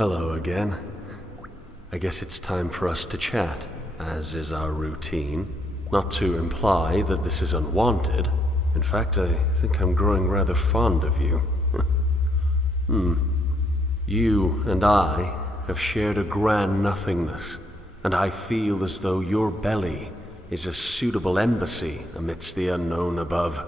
Hello again. I guess it's time for us to chat, as is our routine. Not to imply that this is unwanted. In fact, I think I'm growing rather fond of you. You and I have shared a grand nothingness, and I feel as though your belly is a suitable embassy amidst the unknown above.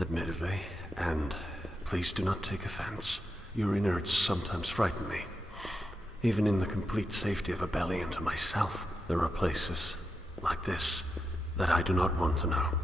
Admittedly, and please do not take offense, your innards sometimes frighten me. Even in the complete safety of a belly and to myself, there are places like this that I do not want to know.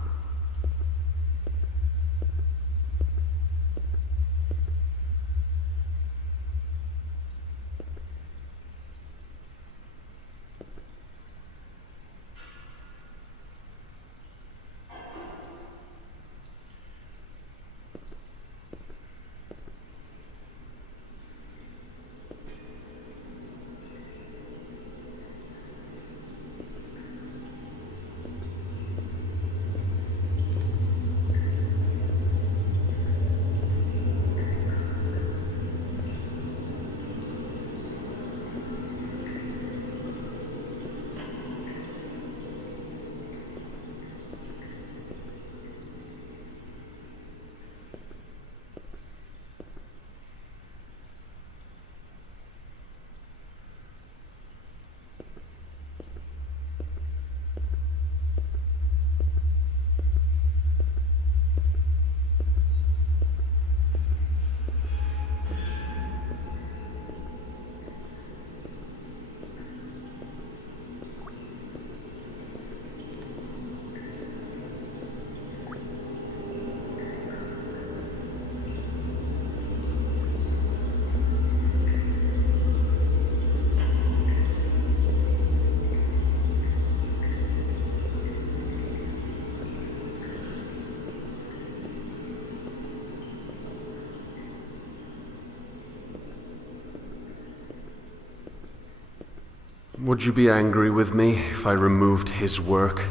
Would you be angry with me if I removed his work?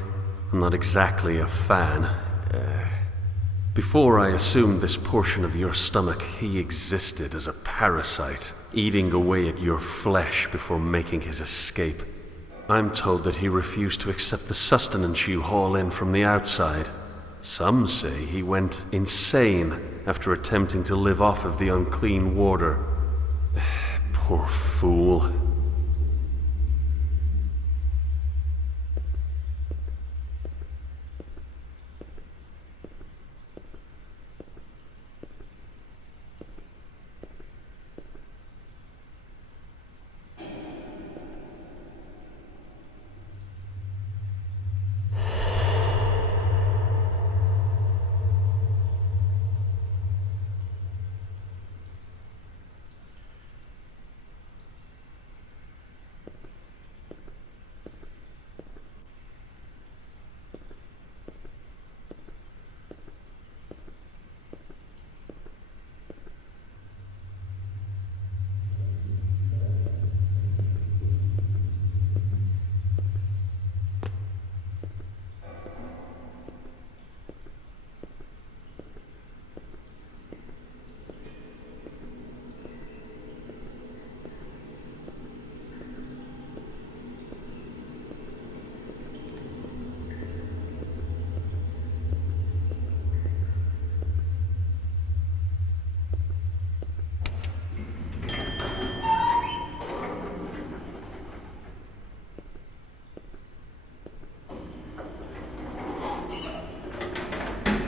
I'm not exactly a fan. Before I assumed this portion of your stomach, he existed as a parasite, eating away at your flesh before making his escape. I'm told that he refused to accept the sustenance you haul in from the outside. Some say he went insane after attempting to live off of the unclean water. Poor fool.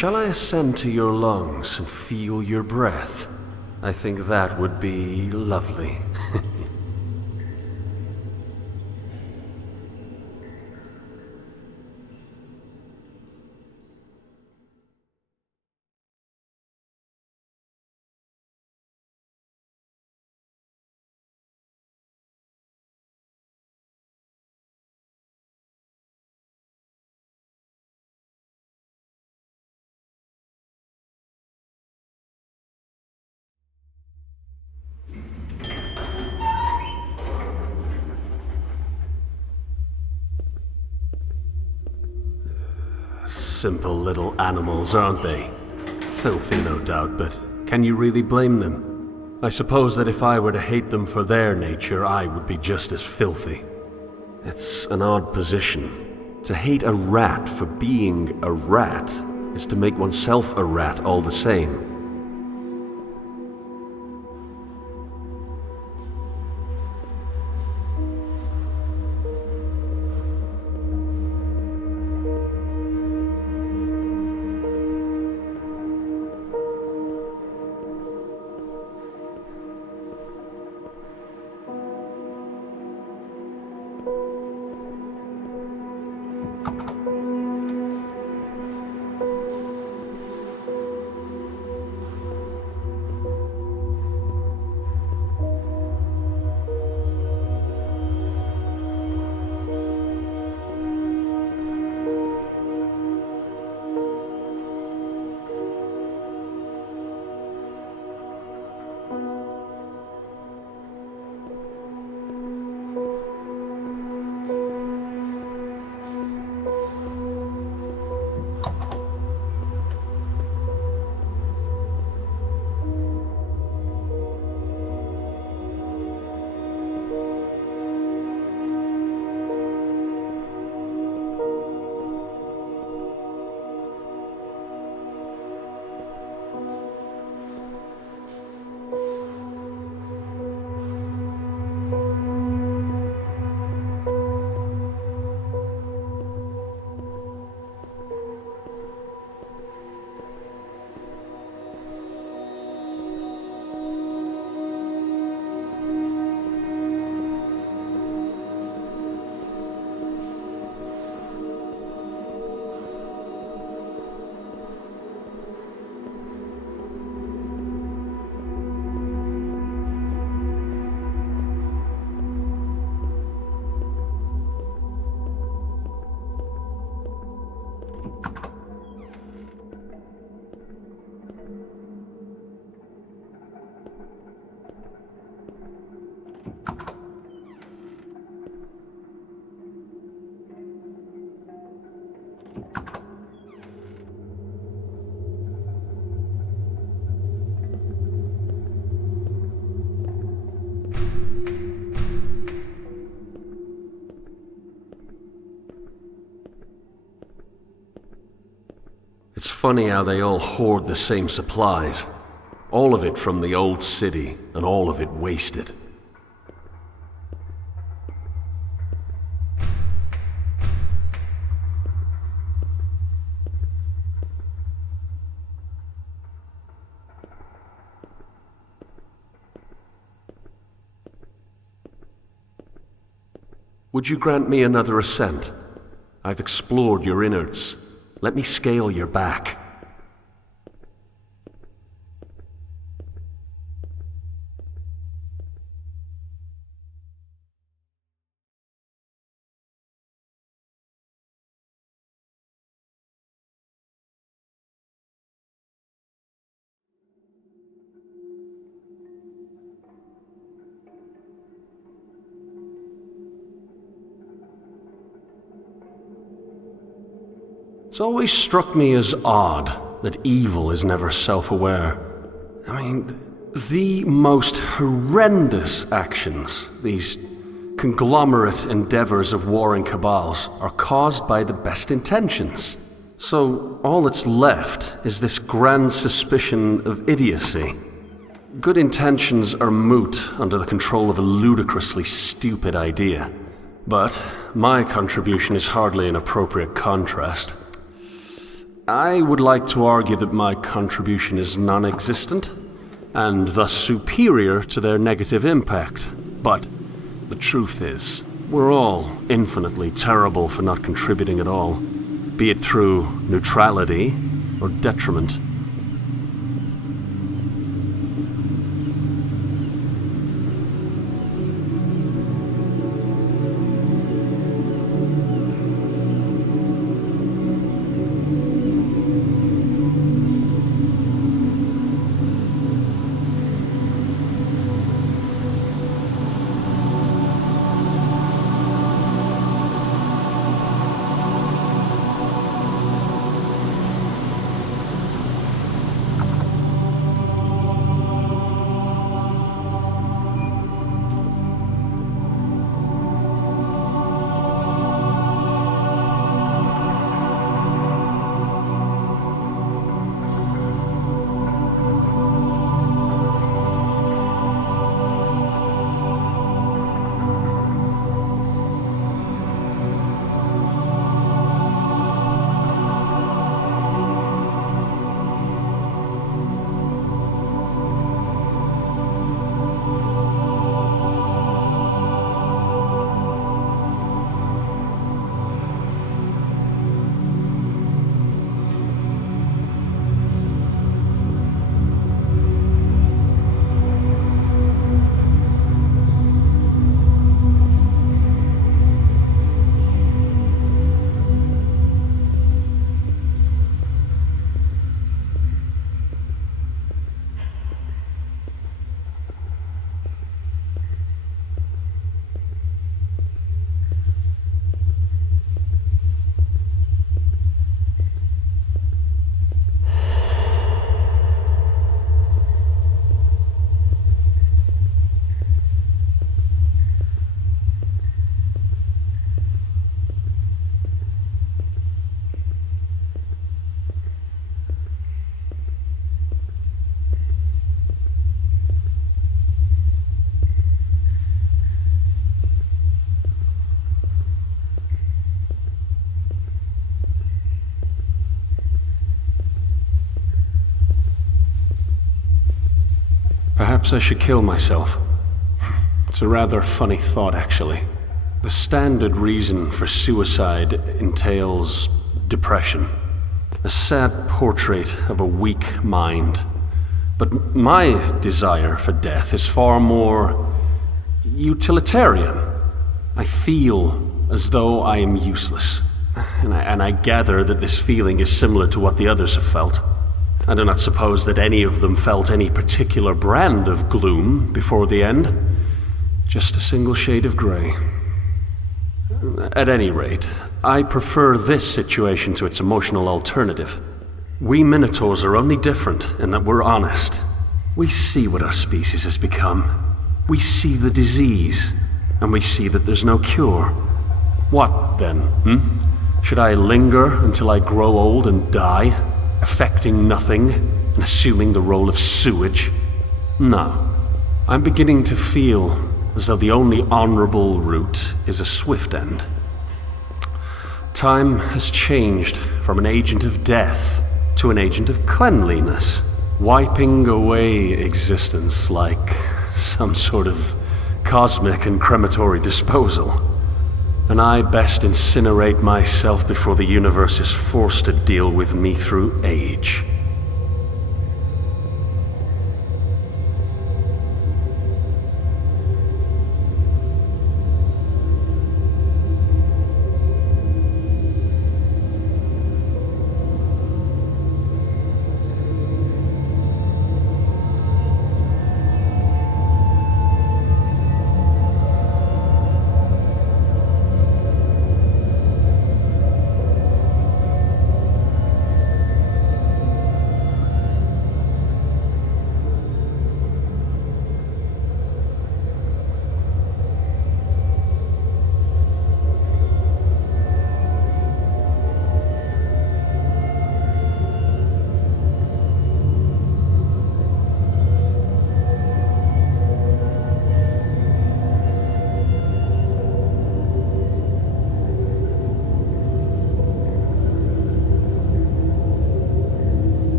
shall I ascend to your lungs and feel your breath? I think that would be lovely. Simple little animals, aren't they? Filthy, no doubt, but can you really blame them? I suppose that if I were to hate them for their nature, I would be just as filthy. It's an odd position. To hate a rat for being a rat is to make oneself a rat all the same. It's funny how they all hoard the same supplies. All of it from the old city, and all of it wasted. Would you grant me another ascent? I've explored your innards. Let me scale your back. It's always struck me as odd that evil is never self-aware. I mean, the most horrendous actions, these conglomerate endeavors of warring cabals, are caused by the best intentions. So all that's left is this grand suspicion of idiocy. Good intentions are moot under the control of a ludicrously stupid idea. But my contribution is hardly an appropriate contrast. I would like to argue that my contribution is non-existent, and thus superior to their negative impact. But the truth is, we're all infinitely terrible for not contributing at all, be it through neutrality or detriment. Perhaps I should kill myself. It's a rather funny thought, actually. The standard reason for suicide entails depression. A sad portrait of a weak mind. But my desire for death is far more utilitarian. I feel as though I am useless. And I gather that this feeling is similar to what the others have felt. I do not suppose that any of them felt any particular brand of gloom before the end. Just a single shade of grey. At any rate, I prefer this situation to its emotional alternative. We Minotaurs are only different in that we're honest. We see what our species has become. We see the disease, and we see that there's no cure. What then, Should I linger until I grow old and die, affecting nothing and assuming the role of sewage? No. I'm beginning to feel as though the only honorable route is a swift end. Time has changed from an agent of death to an agent of cleanliness, wiping away existence like some sort of cosmic and crematory disposal. And I best incinerate myself before the universe is forced to deal with me through age.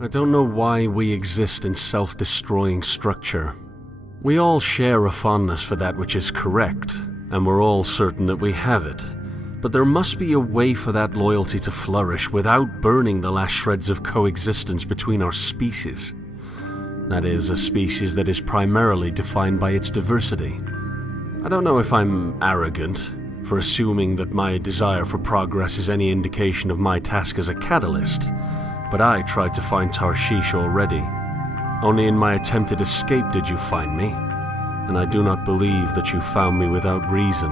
I don't know why we exist in self-destroying structure. We all share a fondness for that which is correct, and we're all certain that we have it. But there must be a way for that loyalty to flourish without burning the last shreds of coexistence between our species. That is, a species that is primarily defined by its diversity. I don't know if I'm arrogant for assuming that my desire for progress is any indication of my task as a catalyst, but I tried to find Tarshish already. Only in my attempted escape did you find me, and I do not believe that you found me without reason.